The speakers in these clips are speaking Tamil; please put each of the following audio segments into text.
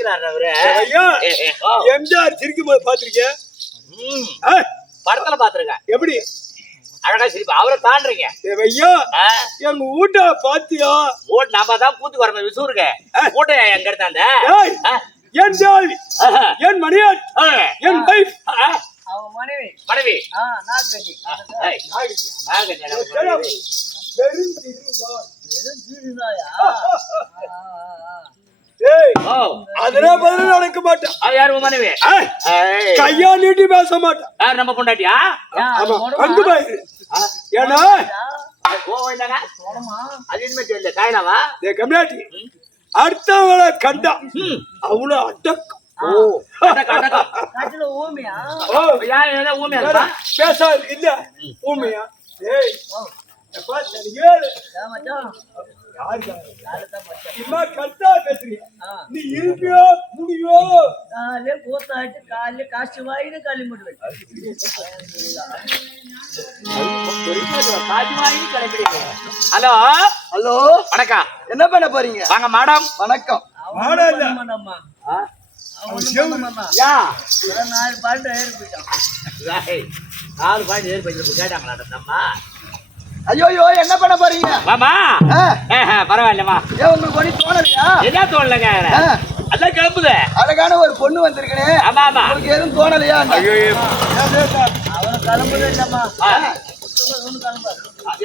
சிரிக்கிறாரு அவரு. எம்ஜிஆர் சிரிக்கும் போது பாத்திருக்கேன், படத்துல பாத்துருக்கேன். எப்படி அழகா சிரிப்பா. அவரை தாண்டுறீங்க. ஐயா எங்க வீட்டை பாத்தியா? ஓட்டு நம்ம தான் கூத்து வரணும் விசூருங்க. கூட்ட எங்க எடுத்தாந்த என் ஜாலி, என் மணியாட், என் வைஃப், மனைவி அதெல்லாம் பதில் நடக்க மாட்டேன். யாரு மனைவி? கையா நீட்டி பேச மாட்டேன். யார் நம்ம பொண்டாட்டியா? கண்டு பாரு. ஏன்னா காயலாவா கம்மியாட்டி அடுத்தவளை கண்டா அவ்வளவு அடக்கம். பேசாது இல்ல ஊமையா? கரெக்டா பேசுறீங்க. நீ இருப்பியோ முடியோ கூத்தாட்டு காலையில காசு வாங்கி களி முடிவு. ஹலோ ஹலோ வணக்கம். என்ன பண்ண போறீங்க? வாங்க மேடம். வணக்கம். 4 பாயிண்ட் ஏறி போயிட்டான். 4 பாயிண்ட் ஏறி போயிட்டு கேட்டாங்களா? ஐயோ என்ன பண்ண போறீங்க? மாமா பரவாயில்லமா. உங்களுக்கு ஒண்ணு தோணலையா? என்ன தோணலங்க? அதான் கிளம்புது. அழகான ஒரு பொண்ணு வந்திருக்கனே. ஆமா ஆமா. உங்களுக்கு எதுவும் தோணலையா? அவன கிளம்புது இல்லம்மா.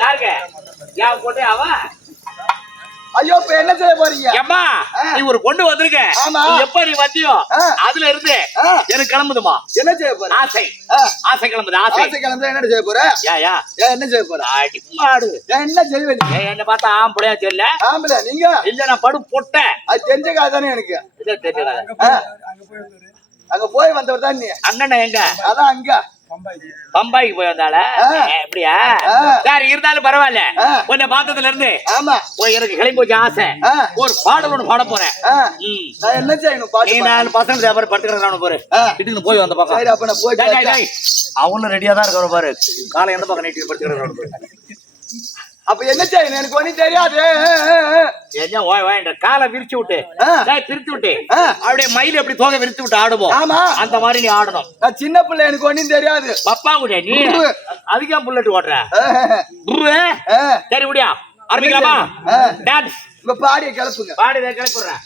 யாருங்க? யார் போட்டே அவன்? ஐயோ இப்ப என்ன செய்ய போறீங்க? அம்மா நீ ஒரு பொண்ணு வந்திருக்க. எப்ப நீ வந்தியோ அதுல இருந்து எனக்கு கிளம்புதுமா. என்ன செய்ய போற? ஆசை கிளம்புது. ஆசை கிளம்புது. என்ன செய்ய போற? என்ன செய்ய போற? அடிமாடு. என்ன செய்வீங்க? என்ன பார்த்தா ஆம்பளையா தெரியல. ஆம்பளை நீங்க? இல்ல நான் படு பொட்டேன். அது தெரிஞ்ச கதை தானே எனக்கு. இல்ல தெரிஞ்ச அங்க போய் வந்தவர் தான் நீ. அண்ணன் எங்க? அதான் அங்க பம்பாய்க்கு போய் வந்தால. எப்படியா? சரி இருந்தாலும் பரவாயில்ல. உன்னை பார்த்ததுல இருந்து ஆமா எனக்கு கிளம்பி போச்சு ஆசை. ஒரு பாடல் ஒண்ணு பாட போறேன். நான் என்ன செய்யணும்? பாட்டு 4 பசங்க தேவை படுத்துக்கிறேன் போரு. வீட்டுக்கு போய் வந்த பக்கம். சரி அப்ப நான் போய் அவங்களும் ரெடியா தான் இருக்கிற பாரு. காலை எந்த பக்கம் நீட்டி படுத்துக்கிறேன். அப்ப என்ன செய்யணும்? எனக்கு ஒண்ணும் தெரியாது. காலை விரிச்சு விட்டு பிரிச்சு விட்டு அப்படியே மயில் எப்படி தோகை விரிச்சு விட்டு ஆடுவோம். ஆமா அந்த மாதிரி நீ ஆடணும். நான் சின்ன பிள்ளை, எனக்கு ஒண்ணும் தெரியாது. பப்பா கூட நீ அதுக்கே புல்லட் ஓட்டுற. சரி முடியா ஆரம்பிக்கலாமா? டான்ஸ் இப்ப பாடிய கிளப்புங்க. பாடி கிளப்புறேன்.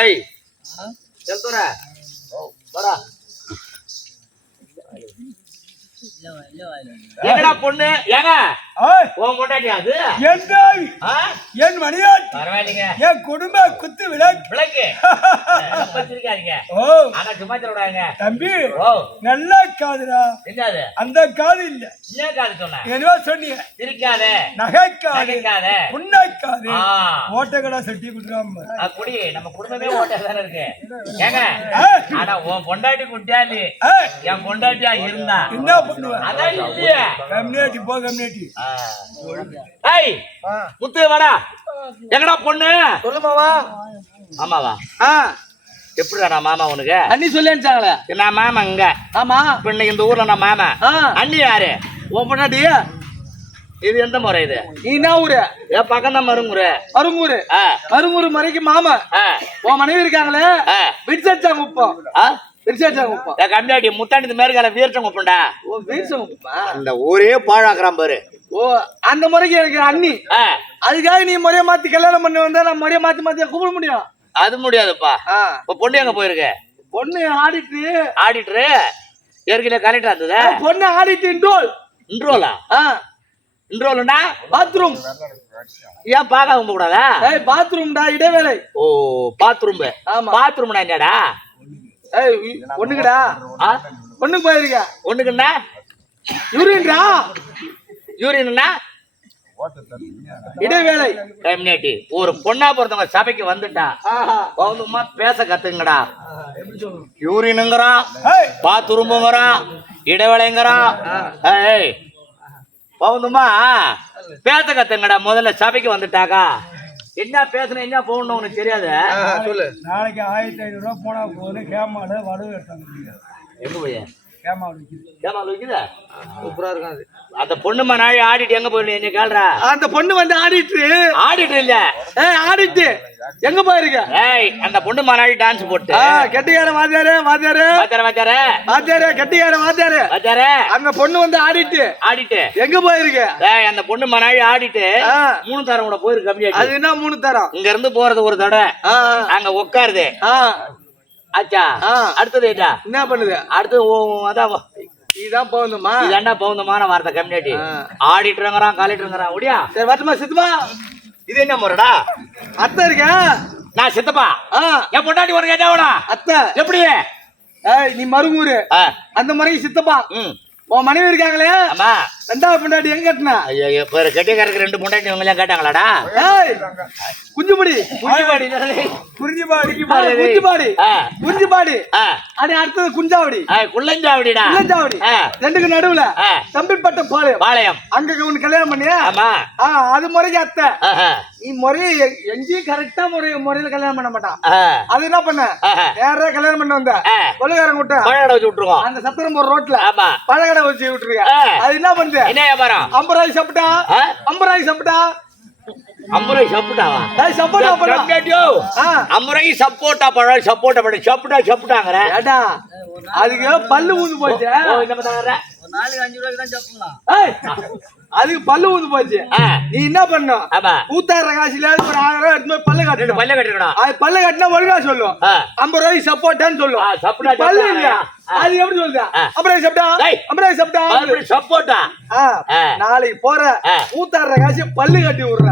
ஐய் செல்துரா வரா எங்கடா பொண்ணு ஏங்க உன் கொண்டாட்டியா அது என் தாய், என் மணியாட்டி, பரவாயில்லைங்க என் குடும்ப குத்து விளக்கு. விளக்கு வச்சிருக்காதீங்க. ஓ ஆனா சும்மா சொல்றாங்க தம்பி, ஓ நல்லா காதுடா. என்னது அந்த காது இல்ல, ஏன் காது சொன்ன என்னவோ சொன்னீங்க, சிரிக்காத நகைக்காது, நகைக்காத, புண்ணாக்காது, ஆ. ஓட்டக்கடா சட்டி குடுக்காம குடி நம்ம குடும்பமே ஓட்ட தானே இருக்கு ஏங்க. ஆனா உன் பொண்டாட்டி குட்டியாலி என் பொண்டாட்டியா இருந்தா என்ன பண்ணுவேன்? அதான் இல்லையே. கம்யூனிட்டி போ கம்யூனிட்டி. ஏய் முத்து வாடா. எங்கடா பொண்ணு சொல்லுமாவா? ஆமாவா? எப்படிடா நான் மாமா உனக்கு? அண்ணி சொல்லி அனுப்பிச்சாங்களே. நான் மாமா இங்க. ஆமா. இப்ப இன்னைக்கு இந்த ஊர்ல நான் மாமா. அண்ணி யாரு? உன் பொண்டாட்டி. இது எந்த முறை இது? நீ என்ன ஊரு? என் பக்கம் தான் மருங்கூரு. மருங்கூரு. மருங்கூரு மறைக்கு மாமா. உன் மனைவி இருக்காங்களே, விரிச்சாங்க உப்பம். விரிச்சாங்க உப்பம். கம்மியாட்டி முத்தாண்டி மேற்கால வீரச்சம் குப்பண்டா. ஓ வீரச்சங்க உப்பா. அந்த ஊரே பாழாக்குறான் பாரு. ஓ அந்த முறைக்கு எனக்கு அண்ணி. அதுக்காக நீ முறைய மாத்தி கல்யாணம் பண்ணி வந்தா நான் முறைய மாத்தி மாத்தி கூப்பிட முடியும்? அது முடியாதுப்பா. இப்ப பொண்ணு எங்க போயிருக்க? பொண்ணு ஆடிட்டரு ஏற்கனவே கலெக்டர் இருந்தது. பொண்ணு ஆடிட்டு இன்ட்ரோலா? இன்ட்ரோல்னா பாத்ரூம். ஏன் பாக்க கூடாதா? பாத்ரூம்டா, இடைவேளை. ஓ பாத்ரூம். பாத்ரூம்னா என்னடா? ஒண்ணுக்குடா. ஒண்ணுக்கு போயிருக்க. ஒண்ணுக்குன்னா யூரின்டா. யூரின்னா இடைவேளை. கம்யூனிட்டி ஒரு பொண்ணா பொறுத்தவங்க சபைக்கு வந்துட்டா பவுந்துமா பேச கத்துங்கடா. யூரினுங்கிறான், பாத்ரூமுங்கிறான், இடைவேளைங்கிறான். பவுந்துமா பேச கத்துங்கடா. முதல்ல சபைக்கு வந்துட்டாக்கா என்ன பேசணும் என்ன போகணும் உனக்கு தெரியாது. சொல்லு. நாளைக்கு 1500 ரூபாய் போனா போதும். கேமாட வடவு எடுத்தாங்க. எங்க போய் ஏமா வைக்குது ஏமா வைக்குதா சூப்பரா இருக்கும் அது. அந்த பொண்ணு மனாடி ஆடிட்டு எங்க போயிரு என்ன கேள்றா அந்த பொண்ணு வந்து ஆடிட்டு இல்ல ஆடிட்டு எங்க போயிருக்க? ஏய் அந்த பொண்ணு மனாடி டான்ஸ் போட்டு கெட்டிக்கார வாத்தியாரு கெட்டிக்கார அந்த பொண்ணு வந்து ஆடிட்டு எங்க போயிருக்க? ஏய் அந்த பொண்ணு மனாடி ஆடிட்டு 3 தரம் கூட போயிரு கம்மியா. அது என்ன 3 தரம்? இங்க இருந்து போறது ஒரு தடவை அங்க உட்காருது ஆச்சா. அடுத்தது என்ன பண்ணுது? அடுத்து அதான் இதான் பவுந்தமா இதாண்டா பவுந்தமான வார்த்தை கம்யூனிட்டி. ஆடிட்டுங்கிறான் காலிட்டுங்கிறான் ஒடியா. சரி வரட்டுமா சித்தப்பா? இது என்ன முறைடா? அத்தை இருக்க நான் சித்தப்பா என் பொண்டாட்டி ஒரு கேட்டாவடா அத்தை எப்படி? நீ மருமூரு அந்த முறைக்கு சித்தப்பா. உன் மனைவி இருக்காங்களே ஆமா 2வது பொண்டாட்டி எங்க கட்டினா? ஐயோ கெட்டிக்காரருக்கு 2 பொண்டாட்டி இவங்க எல்லாம் கேட்டாங்களாடா? குஞ்சுபாடி அது அடுத்தது குஞ்சாவடி குள்ளஞ்சாவடிடா. ரெண்டுக்கு நடுவுல தம்பிப்பட்ட பாளையம் அங்க ஒண்ணு கல்யாணம் பண்ணியா? அது முறைக்கு அத்தை. நீ முறைய எங்கேயும் கரெக்டா முறையில கல்யாணம் பண்ண மாட்டான். அது என்ன பண்ண நேரா கல்யாணம் பண்ண வந்த கொள்ளுகாரன் கூட்ட பழகடை வச்சு விட்டுருவோம். அந்த சத்திரம் போற ரோட்ல பழகடை வச்சு விட்டுருக்க. அது என்ன பண்ணுது? என்ன வியாபாரம்? 50 ரூபாய் சாப்பிட்டா 50 ரூபாய் சாப்பிட்டா 50 ரூபாய் சப்போட்டாவா? சப்போட்டா பழம் 50 ரூபாய் சப்போட்டா பழம் சப்போட்டாங்கிற அதுக்கு பல்லு ஊந்து போச்சு. ஒரு நாளைக்கு 5 ரூபாய்க்கு தான் சாப்பிடலாம். அதுக்கு பல்லு ஊந்து போச்சு. நீ என்ன பண்ணும்? ஊத்தாடுற காசுல ஒரு 1000 ரூபாய் எடுத்து பல்ல கட்டணும். அது பல்ல கட்டினா ஒழுங்கா சொல்லும் 50 ரூபாய்க்கு சப்போட்டான்னு சொல்லும். பல்லு இல்லையா? அது எப்படி சொல்லுதா? 50 ரூபாய் சப்போட்டா. நாளைக்கு போற ஊத்தாடுற காசு பல்லு கட்டி விடுற.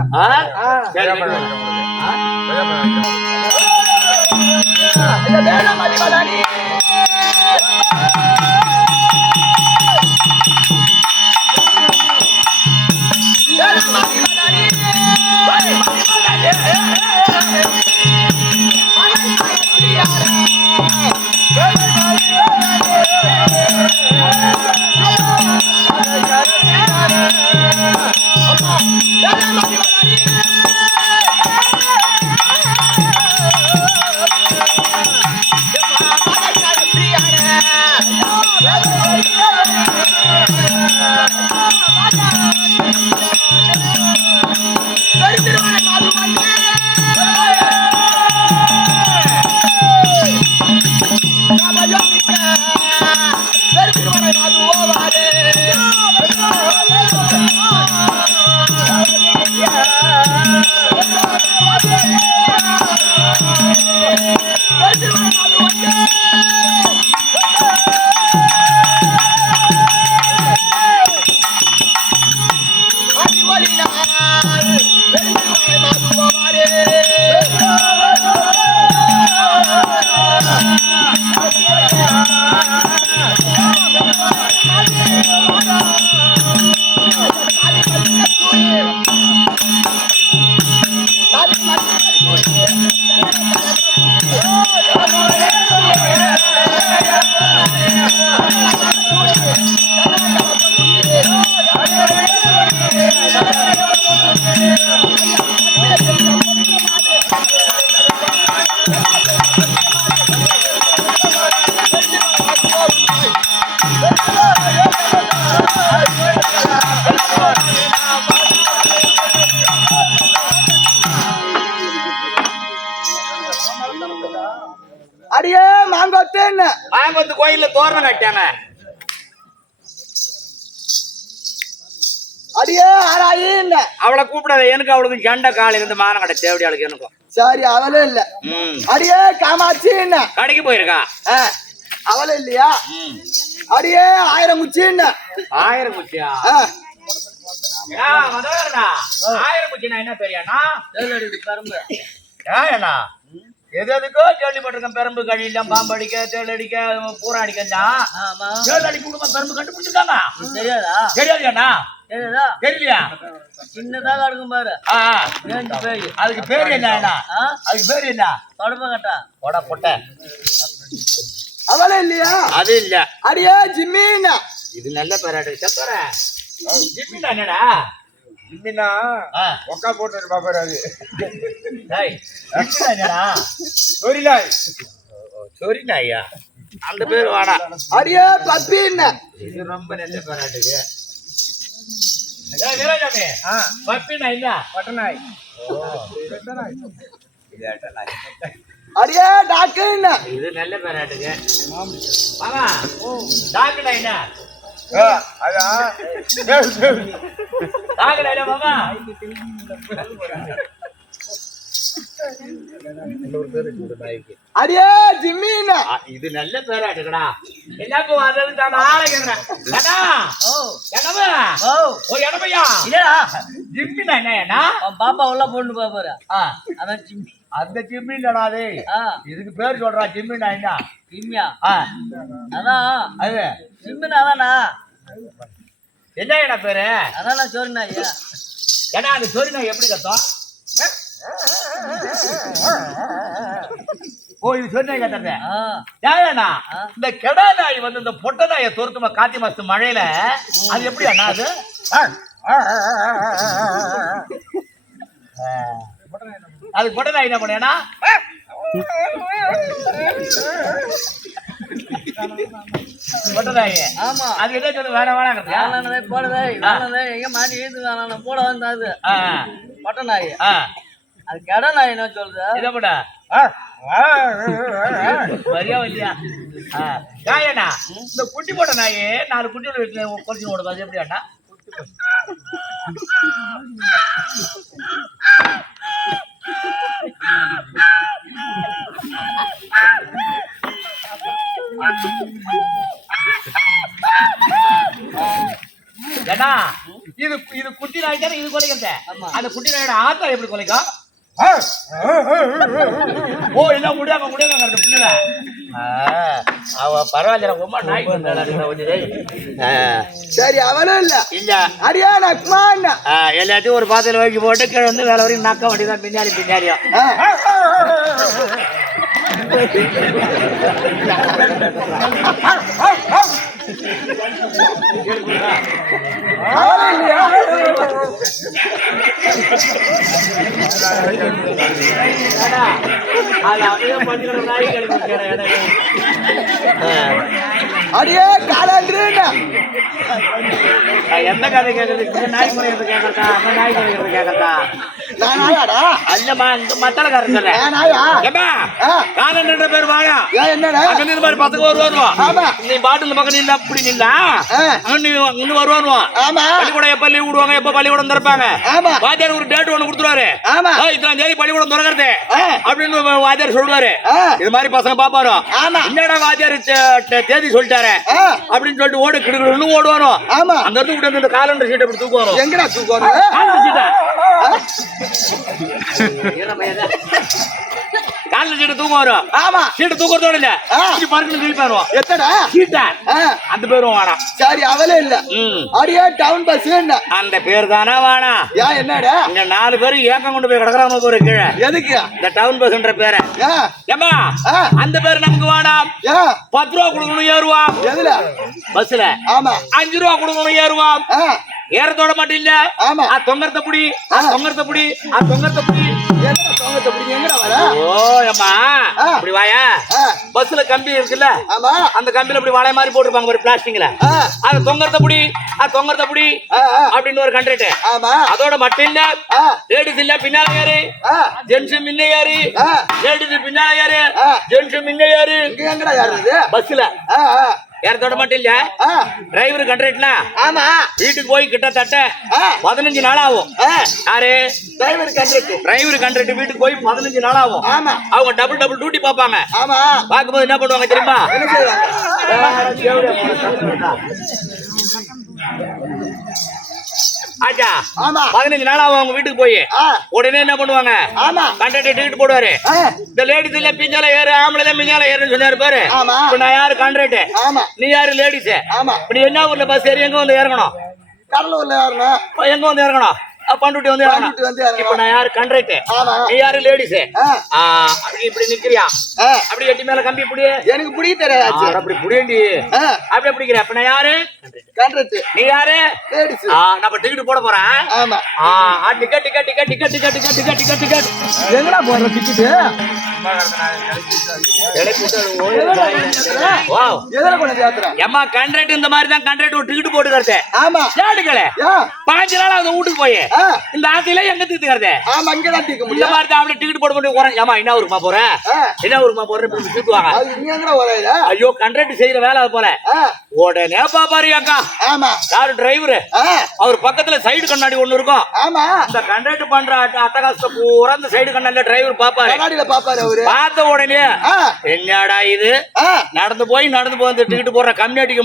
அடியே மாங்கொத்து கோயில்ல தோரணம் கட்டாங்க. அடியே ஆராயின்ன அவளை கூப்பிடாத. எனக்கு அவளுக்கு சண்டை காலையில இருந்து மானம் கடை தேவடி அவளுக்கு எனக்கும். சரி அவளே இல்ல. அடியே காமாட்சி என்ன கடைக்கு போயிருக்கா? அவளே இல்லையா? அடியே 1000 குச்சி என்ன? 1000 குச்சியா? 1000 குச்சினா என்ன தெரியாண்ணா? பெரம்பு ஏண்ணா எது எதுக்கோ கேள்விப்பட்டிருக்கேன். பெரம்பு கழியெல்லாம் பாம்பு அடிக்க தேள் அடிக்க பூரா அடிக்கதான் தேள் அடிக்க விடுமா பெரம்பு கண்டுபிடிச்சிருக்காங்க. தெரியாதா? தெரியாதுண்ணா. தெரியாதா? தெரியலையா? சின்னதாக இருக்கும் பாரு. அதுக்கு பேர் என்ன? அதுக்கு பேர் என்ன? தொடப்பங்கட்டா கொட்டை. அவளே இல்லையா? அது இல்ல. அடியே ஜிம்மினா இது நல்ல பேராட்டு சத்தர. ஜிம்மினா என்னடா? ஜிம்மினா ஒக்கா போட்டு பாப்பாரு. அது டேய் ஜிம்மினா என்னடா? சொரிநாய். சொரிநாயா? அந்த பேர் வேணாம். அடியே பப்பின்னு. இது ரொம்ப நல்ல பேராட்டுக்கு. வீராசாமி, பப்பின்னா என்ன? பட்டநாய். அடியே டாக்குன்னு. இது நல்ல பேராட்டுக்கு. மாமா, டாக்குனா என்ன? அதான் டாக்குனா என்ன மாமா? அடியே ஜிம்மின்னு. இது நல்ல பேராட்டுக்கடா. எல்லாருக்கும் வர்றது தான் ஆளை கேக்குறேன். அண்ணா, என்னம்மா? ஓ என்னமையா? இல்லடா ஜிம்மினா என்ன? அவன் பாப்பா உள்ள போட்டு பாப்பாரு. அதான் ஜிம்மி. அந்த ஜிம்மின்டா அது. இதுக்கு பேர் சொல்றா ஜிம்மினா என்ன? ஜிம்மியா? அதான் அது ஜிம்மினா அதானா? என்ன பேரு? அதான் நான் சொல்றேன் ஐயா. ஏன்னா அந்த சொரினா எப்படி கத்தோம்? ஓ இது சொன்னாய் கத்துறது. ஏன்னா இந்த கெடா நாய் வந்து இந்த பொட்டை நாயை துரத்துமா காத்தி மாசத்து மழையில அது எப்படி அண்ணா அது? அது பொட்டை நாய் என்ன பண்ணா? பொட்டை நாய். ஆமா அது என்ன சொல்லு வேணாம் வேணாங்கிறதா? போடுதே எங்க மாட்டி இழுத்து நான் போட வந்தாது பொட்டை நாய். அது கெடா நாய் என்ன சொல்றது? இதை போட வரியா இல்லையா? காயண்ணா இந்த குட்டி போட்ட நாய் 4 குட்டி குறைச்சு ஓடுது அது எப்படி அண்ணா? ஏன்னா இது இது குட்டி நாய் தானே இது குலைக்கிறது. அந்த குட்டி நாயோட ஆத்தா எப்படி குலைக்கும்? ஓ என்ன முடியாம பிள்ளை அவ பரவாயில்ல ரொம்ப நாய் சரி அவளும் இல்ல இல்ல அடியா நக்மான். எல்லாத்தையும் ஒரு பாத்திரம் வைக்கி போட்டு கீழே வந்து வேலை வரைக்கும் நக்க வேண்டியதான் பின்னாடியும் அடியே காலாண்டு எந்த கதை கேட்கறது? நாய் குறைகிறது கேட்கறதா அந்த நாய் குறைகிறது கேட்கறதா? நான் நாயாடா? அல்லமா இந்த மத்தளக்காரன் நாயா காலன்ற பேர் வாயா என்னடா அங்க மாதிரி பசங்க வருவானுவா. நீ பாட்டுல பக்கம் நில்ல அப்படி நில்லா இன்னும் வருவானுவா. பள்ளிக்கூடம் எப்ப லீவ் விடுவாங்க எப்ப பள்ளிக்கூடம் திறப்பாங்க வாத்தியார் ஒரு டேட் ஒண்ணு கொடுத்துருவாரு. இத்தனை தேதி பள்ளிக்கூடம் திறக்கிறது அப்படின்னு வாத்தியார் சொல்லுவாரு. இது மாதிரி பசங்க பாப்பாரு. என்னடா வாத்தியார் தேதி சொல்லிட்டாரு அப்படின்னு சொல்லிட்டு ஓடு கிடுக்கிடு ஓடுவானோ. அங்க இருந்து விட்டு இந்த காலண்டர் சீட்டை அப்படி தூக்குவானோ. எங்கடா தூக்குவானோ? கால சீட்டை தூக்குவாரு. ஆமா சீட்டை தூக்குறதோட இல்ல பறக்கணும் திருப்பி வருவோம். எத்தடா சீட்டை அந்த பேரும் வேணாம். சரி அவளே இல்ல அடியே டவுன் பஸ் அந்த பேர் தானே வேணாம். ஏன் என்னடா இங்க 4 பேரும் ஏக்கம் கொண்டு போய் கிடக்குறாங்க போற கீழே. எதுக்கு இந்த டவுன் பஸ்ன்ற பேரை? ஏமா அந்த பேர் நமக்கு வேணாம். 10 ரூபா கொடுக்கணும் ஏறுவான். எதுல? பஸ்ல. ஆமா 5 ரூபா கொடுக்கணும் ஏறுவான். ஏறதோட மட்டும் இல்ல தொங்கறத புடி தொங்கறத புடி தொங்கறத புடி தொங்கறத புடி எங்கடா வர? ஓ அம்மா இப்படி வாயா. பஸ்ல கம்பி இருக்குல்ல அந்த கம்பியில இப்படி வளைய மாதிரி போட்டுருப்பாங்க ஒரு பிளாஸ்டிக்ல. அது தொங்கறத புடி தொங்கறத புடி அப்படின்னு ஒரு கண்ட்ரேட். அதோட மட்டும் இல்ல லேடிஸ் இல்ல பின்னால ஏறு ஜென்ஸ் முன்ன ஏறு லேடிஸ் பின்னால ஏறு ஜென்ஸ் முன்ன ஏறு. எங்கடா ஏறுறது? பஸ்ல ஏறதோட மட்டும் இல்ல டிரைவர் கண்ட்ரேட்னா வீட்டுக்கு போய் கிட்டத்தட்ட 15 நாள் ஆகும். யாரு? Driver contrite. டிரைவர் கண்ட்ரேட் வீட்டுக்கு போய் 15 நாள் ஆகும். அவங்க டபுள் டியூட்டி பாப்பாங்க. பாக்கும்போது என்ன பண்ணுவாங்க தெரியுமா? ஆச்சா 15 நாள் ஆகும் அவங்க வீட்டுக்கு போய். உடனே என்ன பண்ணுவாங்க? கண்ட்ரேட் டிக்கெட் போடுவாரு. இந்த லேடிஸ் இல்ல பிஞ்சால ஏறு ஆம்பளை மிஞ்சால ஏறுன்னு சொன்னாரு பாரு. நான் யாரு கண்ட்ரேட் நீ யாரு லேடிஸ். நீ என்ன ஊர்ல பஸ் ஏறி எங்க வந்து இறங்கணும்? கடலூர்ல ஏறணும். எங்க வந்து இறங்கணும்? பண்ருட்டி வந்து இறங்கணும். இப்ப நான் யாரு கண்ட்ரேட் நீ யாரு லேடிஸ். இப்படி நிக்கிறியா அப்படி எட்டி மேல கம்பி புடி. எனக்கு புடி தெரியாது அப்படி புடியண்டி அப்படி பிடிக்கிற. அப்ப நான் யாரு? கண்ட்ரேட். நீ யாரு? லேடிஸ். நான் டிக்கெட் போட போறேன். ஆமா ticket ticket ticket ticket ticket ticket ticket ticket எங்கடா போற டிக்கெட்? எதிர கொண்டு யாத்திரை ஏமா கண்ட்ராக்ட் இந்த மாதிரி தான் கண்ட்ராக்ட் ஒரு டிக்கெட் போட்டு கருத்து ஆமா கேட்டுக்கல 5 நாள் அவங்க வீட்டுக்கு போய் இந்த ஆத்தில எங்க தீர்த்துக்கிறது ஆமா இங்கதான் தீர்க்க இந்த முடியும் மாதிரி தான் அப்படி டிக்கெட் போட முடியும் போறேன் ஏமா என்ன ஊருக்குமா போற என்ன ஊருக்குமா போறேன் இப்படி தீர்த்துவாங்க அது இங்க எங்கடா வரையில ஐயோ கண்ட்ராக்ட் செய்யற வேலை அது போல உடனே பாப்பாரு அக்கா ஆமா யாரு டிரைவர் அவர் பக்கத்துல சைடு கண்ணாடி ஒண்ணு இருக்கும் ஆமா இந்த கண்ட்ராக்ட் பண்ற அட்டகாசத்தை பூரா இந்த சைடு கண்ணாடியில டிரைவர் பாப்பாரு கண்ணாடியில பாப்பாரு அவரு பார்த்த உடனே என்னடா இது நடந்து போய் அந்த டிக்கெட் போடுற கம்யூனிட்டிக்கு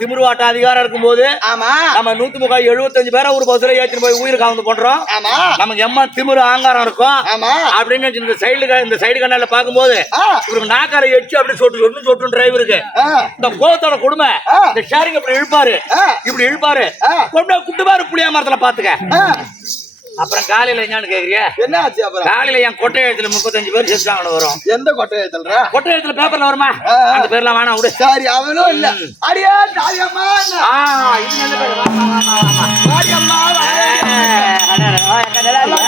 திமிருவாட்ட அதிகாரம் இருக்கும்போது ஆமா நம்ம 175 பேரை ஒரு பஸ்ல ஏற்றிட்டு போய் உயிர் காவந்து பண்றோம் ஆமா நமக்கு எம்மா திமிரு ஆங்காரம் இருக்கும் ஆமா அப்படின்னு இந்த சைடு கண்ணால பாக்கும்போது இவருக்கு நாக்கார எச்சு அப்படி சொட்டு டிரைவருக்கு இந்த கோவத்தோட கொடுமை இந்த ஷேரிங் இப்படி இழுப்பாரு கொண்டு குட்டு பாரு புளியா மரத்துல பாத்துக்க அப்புறம் காலையில என்னன்னு கேக்குறியா என்ன ஆச்சு அப்புறம் காலையில என் கொட்டை எழுத்துல 35 பேர் செத்துட்டாங்கன்னு வரும் எந்த கொட்டை எழுத்துல கொட்டை எழுத்துல பேப்பர்ல வருமா அந்த பேர்லாம் வேணாம் விடு சரி அவனும் இல்ல அடியே தாரியம்மா இது நல்ல பேர் தாரியம்மா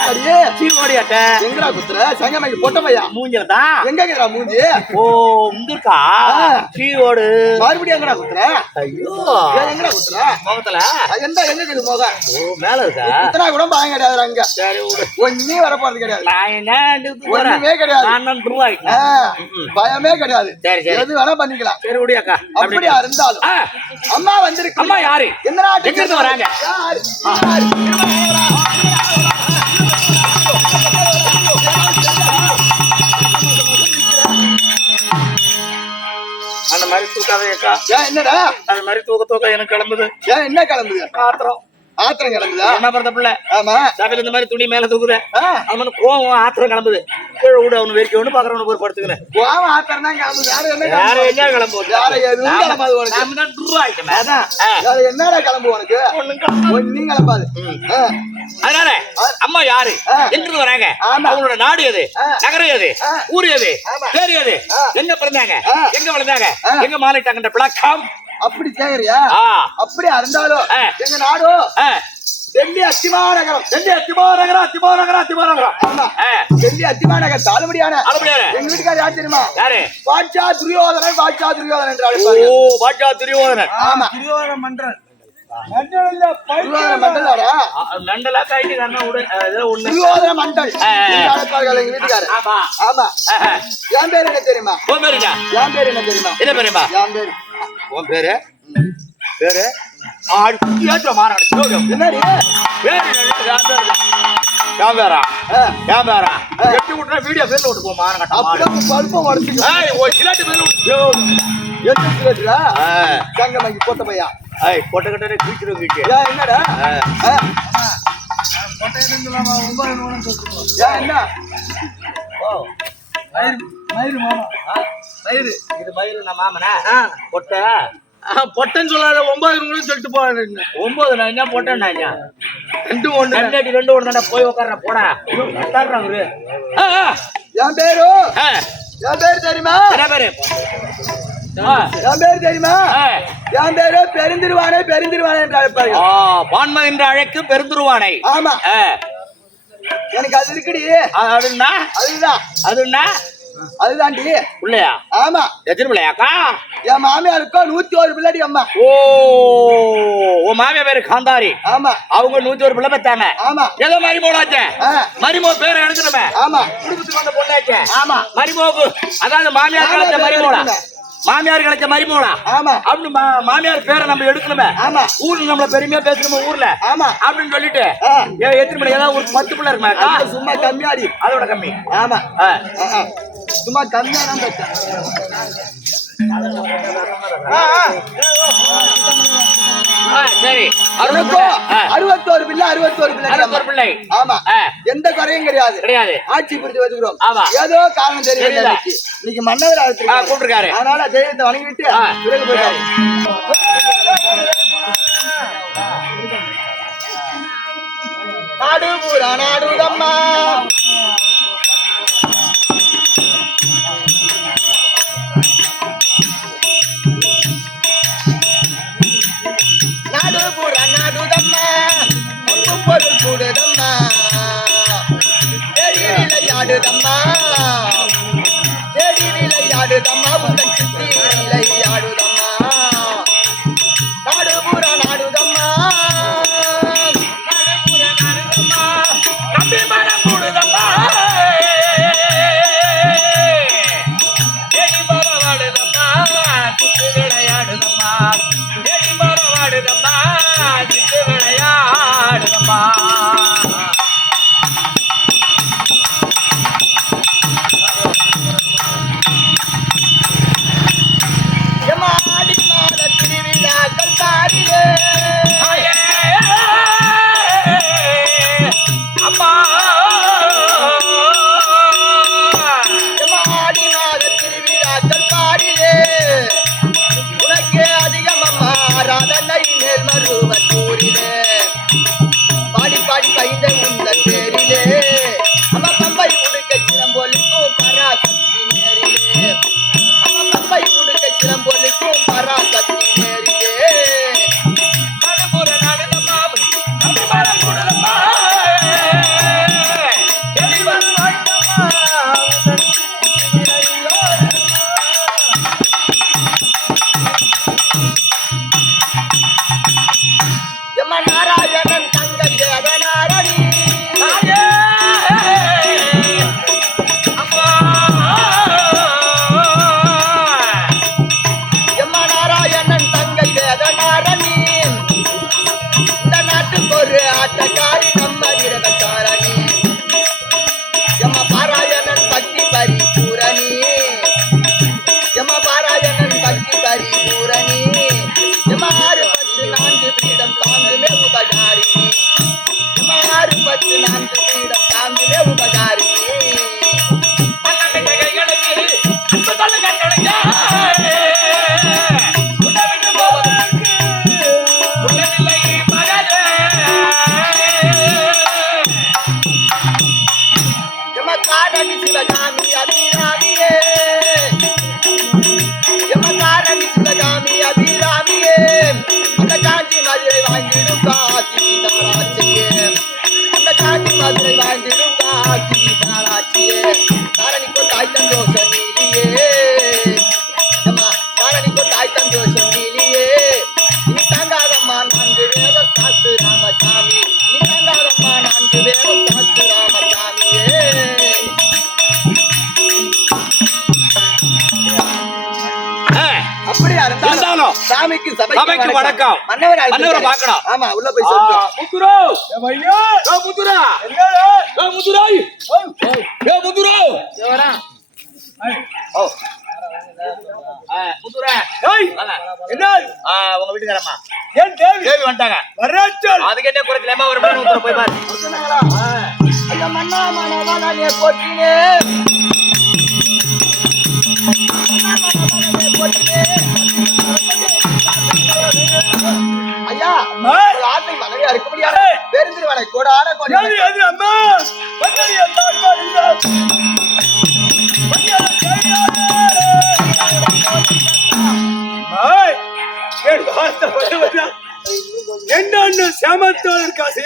அடியே சீவோடியாட்ட எங்கடா குத்துற சங்கமைக்கு பொட்ட பையா மூஞ்சில தான் எங்க இருக்குடா மூஞ்சி ஓ இங்கக்கா சீவோடு மறுபடியும் எங்கடா குத்துற ஐயோ எங்கடா குத்துற முகத்துல எந்த எங்க இருக்குது முகம் ஓ மேல இருக்கா குத்துனா கூட பயம் கிடையாது அங்க சரி விடு ஒண்ணே வர போறது கிடையாது நான் என்ன ஒண்ணுமே கிடையாது நான் ரூபாய் பயமே கிடையாது சரி சரி எது வேணா பண்ணிக்கலாம் சரி விடியாக்கா அப்படியா இருந்தாலும் அம்மா வந்திருக்கு அம்மா யாரு என்னடா எங்க இருந்து வராங்க அந்த மாதிரி தூக்காதே அக்கா என்னடா அந்த மாதிரி தூக்க எனக்கு கிளம்புது என்ன கிளம்புது ஆத்திரம் கிளம்புதா என்ன பிறந்த பிள்ளை ஆமா சபையில இந்த மாதிரி துணி மேல தூக்குது அவனு கோவம் ஆத்திரம் கிளம்புது கீழே விடு அவனு வெறிக்க ஒண்ணு பாக்குறவனு போய் படுத்துக்கிறேன் கோவம் ஆத்திரம் தான் கிளம்புது யார என்ன கிளம்புது யார எதுவும் கிளம்பாது உனக்கு வேற என்னடா கிளம்பு உனக்கு ஒன்னும் கிளம்பாது அதனால அம்மா யாரு என்று வராங்க அவங்களோட நாடு எது நகரம் எது ஊர் எது பேர் எது எங்க பிறந்தாங்க எங்க வளர்ந்தாங்க எங்க மாறிட்டாங்கன்ற பிளாக்கம் அப்படி கேக்குறியா அப்படி இருந்தாலும் எங்க நாடு டெல்லி அத்திமாநகரம் ஆமா டெல்லி அத்திமாநகர் தாலுபடியான எங்க வீட்டுக்கார யார் தெரியுமா யாரு பாட்சா துரியோதனன் என்று அழைப்பாங்க ஓ பாட்சா துரியோதனன் ஆமா துரியோதன மன்றல் மண்டலா கைட்டு கண்ணா விடு துரியோதன மண்டல் அழைப்பார்கள் எங்க வீட்டுக்கார ஆமா என் பேர் என்ன தெரியுமா உன் பேருங்க என் பேர் என்ன தெரியுமா என்ன பேருமா என் பேரு உன் பேரு பேரு மாறாடு என்னடி கேமரா எட்டி விட்டுற வீடியோ பேர்ல விட்டு போ மாறகட்டம் பல்பம் உடச்சிக்க ஒரு சிலாட்டு பேர்ல விட்டு எந்த சிலேட்டுடா சங்கமாக்கி போட்ட பையா பொட்டை கட்டே குளிச்சிடும் வீட்டு என்னடா என்ன மயிறு இது மயிறு நான் மாமனா பொட்டை பொட்டன்னு சொல்லாத 9 சொல்லிட்டு போறேன் 9 நான் என்ன போட்டேன் நான் 2 1 2 1 தானே போய் உட்கார்ற போடா உட்கார்றாங்க என் பேரு என் பேர் தெரியுமா என்ன பேரு என் பேர் தெரியுமா என் பேரு பெருந்திருவானை என்று அழைப்பாங்க பான்மதி என்று அழைக்கும் பெருந்திருவானை ஆமா எனக்கு அது இருக்குடி அதுன்னா அதுன்னா அதுதாண்டி பிள்ளையா ஆமா எத்தனை பிள்ளையாக்கா என் மாமியாருக்கோ 101 பிள்ளைடி அம்மா ஓ உன் மாமியா பேரு காந்தாரி ஆமா அவங்க 101 பிள்ளை பெத்தாங்க ஆமா ஏதோ மரிமோளாச்சே மரிமோ பேரை எடுக்கணுமே ஆமா குடும்பத்துக்கு வந்த பொண்ணாச்சே ஆமா மரிமோக்கு அதாவது மாமியார் கிடைச்ச மரிமோளா மாமியார் கிடைச்ச மரிமோளா ஆமா அப்படி மாமியார் பேரை நம்ம எடுக்கணுமே ஆமா ஊர்ல நம்மள பெருமையா பேசணுமே ஊர்ல ஆமா அப்படின்னு சொல்லிட்டு எத்தனை பிள்ளை ஏதாவது ஒரு 10 பிள்ளை இருக்குமா சும்மா கம்மியாடி அதோட கம்மி ஆமா சும்மா கம்மியா தான் பேச சரி 61 பிள்ளை ஆமா எந்த குறையும் கிடையாது ஆட்சி புரிஞ்சு வச்சுக்கிறோம் ஏதோ காரணம் தெரியல இன்னைக்கு மன்னவர் கூப்பிட்டுருக்காரு அதனால தெய்வத்தை வணங்கிட்டு பிறகு போயிட்டாரு நாடு பூரா நாடுதம்மா பொருள் கூடுதம்மா விளையாடுதம்மா மகன் சித்தி விளையாடுதம்மா நாடுபுற நாடுதம்மா நம்பி மனம் கூடுதம்மா எடி மரவாடுதம்மா சித்து விளையாடுதம்மா எடி மரவாடுதம்மா சித்து விளையாடுதம்மா எம்மாடி மாத திருவிழாக்கள் பாடிலே அம்மா எம்மாடி மாத திருவிழாக்கள் பாடிலே உனக்கே அதிகம் அம்மா ராதனை மேல் மருவத்தூரிலே பாடி பாடி பைந்த உந்தன் பேரிலே அம்மா பம்பை உடுக்க சிலம்பொலிக்கும் பராசக்தி நேரிலே அம்மா பம்பை உடுக்க சிலம்பொலிக்கும் பராசக்தி நேரிலே மனமுற நாடுதம்மா நம்பி மனம் கூடுதம்மா எடி மரவாடுதம்மா எம்மா நாராயணன் தங்கை தேவனாரணி தாயே அம்மா எம்மா நாராயணன் தங்கை வேதனாரணி இந்த நாட்டுக்கு ஒரு ஆட்டக்காரி நம்ம வீரகச்சாரணி எம்மா பாராயணன் பக்தி பரிபூரணி எம்மா பாராயணன் பக்தி பரிபூரணி எம்மா 6-10-4 பீடம் தாங்குமே உபகாரிணி எம்மா 6-10-4 பீடம் தாங்குமே உபகாரிணி அண்ணன் கைகளுக்கு அன்பு தள்ள கட்டளைங்க உன்னை விட்டு போவதற்கு உள்ளமில்லை மகனே எம்மா காரணி சிவகாமி அபிராமியே எம்மா காரணி சிவகாமி அபிராமியே அந்த காஞ்சி மதுரை வாங்கிடும் காசி தாளாச்சியே அந்த காஞ்சி மதுரை வாங்கிடும் காசி தாளாச்சியே காரணிக்கோ தாய் தந்தோஷ நீலியே எம்மா காரணிக்கோ தாய் தந்தோஷ நீலியே நீ தாங்காதம்மா 4 வேத சாத்து ராமசாமி நீ தாங்காதம்மா 4 வேத சாத்து ராமசாமியே அப்படியா இருந்தாலும் இருந்தாலும் சாமிக்கு சபைக்கு வணக்கம். மன்னவரை மன்னவரை பார்க்கணும். ஆமா உள்ள போய் சொல்றோம் முத்துரோ ஏ முத்துரா ஏ முத்துராய் ஏ முத்துரோ ஓ முத்துரா ஏய் என்ன உங்க வீட்டுக்காரம்மா ஏன் தேவி வந்துட்டாங்க வரச்சல் அதுக்கு என்ன குறைக்கலமா ஒரு மணி முத்துரா போய் பாரு ஐயா மன்னா மனவாளனே போற்றினே ஐயா ஒரு ஆசை மனைவியா இருக்க முடியாது பெருந்திருவனை கோடான கோடி அம்மா என்ன சேமத்தோடு காசு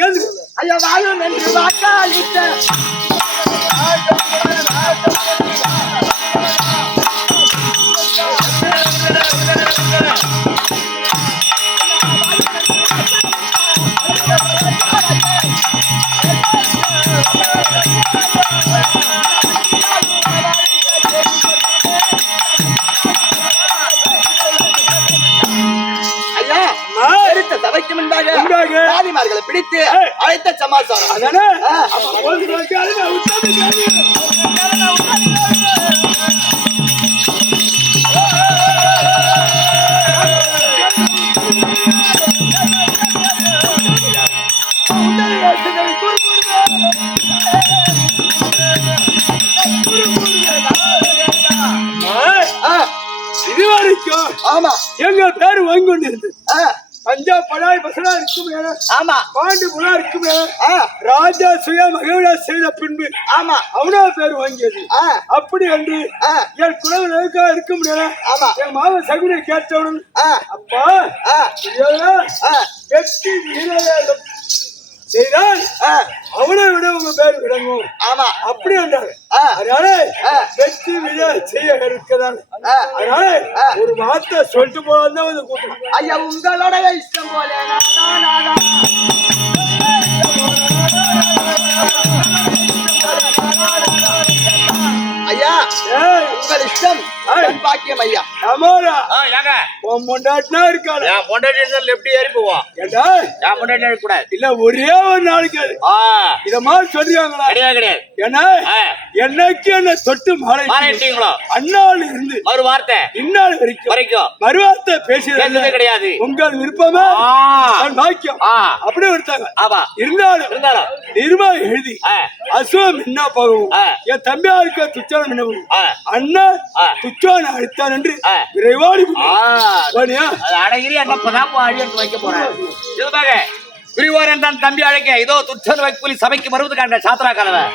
ஐயா வாழும் என்று வாக்களித்த ஐயா எடுத்த சபைக்கு முன்பாக தாதிமார்களை பிடித்து அழைத்த சமாச்சாரம் இதுவரைக்கும் ஆமா எங்க பேரு வாங்கி கொண்டிருந்தது பஞ்சாப் படாய் பசலா இருக்கும் என ஆமா பாண்டு புலா இருக்கும் என ராஜா சுய மகிழ செய்த பின்பு ஆமா அவனோ பேர் வாங்கியது அப்படி என்று என் குலவு நெருக்காக இருக்க முடியல ஆமா என் மாம சகுனை கேட்டவுடன் அப்பா வெற்றி வீரவேலும் செய்தால் அவனை விட உங்க பேர் விளங்கும். ஆமா அப்படி வந்தாங்க. ஆ. அதனால வெற்றி விழ செய்ய இருக்கிறதால அதனால ஒரு வார்த்தை சொல்லிட்டு போதான் வந்து கூட்டணும். ஐயா உங்களோட இஷ்டம் போல ஐயா உங்கள் இஷ்டம் பாக்கியம் ஐயா. ஆமாடா ஏங்க உன் பொண்டாட்டினா இருக்காரு. என் பொண்டாட்டி எப்படி ஏறி போவோம்? ஏண்டா என் பொண்டாட்டி ஏறி கூடாது. இல்ல ஒரே ஒரு நாளைக்கு அது இத மாதிரி சொல்றாங்களா? கிடையாது கிடையாது. ஏன்னா என்னைக்கு என்ன தொட்டு மாலை மாறிட்டீங்களோ அந்நாள் இருந்து மறு வார்த்தை இந்நாள் வரைக்கும் மறுவார்த்தை பேசுறது கிடையாது. உங்கள் விருப்பமே பாக்கியம் அப்படி எடுத்தாங்க. ஆமா இருந்தாலும் நிர்மா எழுதி அசுவம் என்ன போகும் என் தம்பியா இருக்க துச்சானம் என்ன போகும் அண்ணன் துச்சான அழித்தான் என்று விரைவாடி அழகிரி என்னப்பதான் அழியத்து வைக்க போறேன். இதுதாக பிரிவாரன் தான் தம்பி அழைக்க இதோ துச்சன் வைப்புலி சபைக்கு வருவதுக்கான சாத்திரா கலவை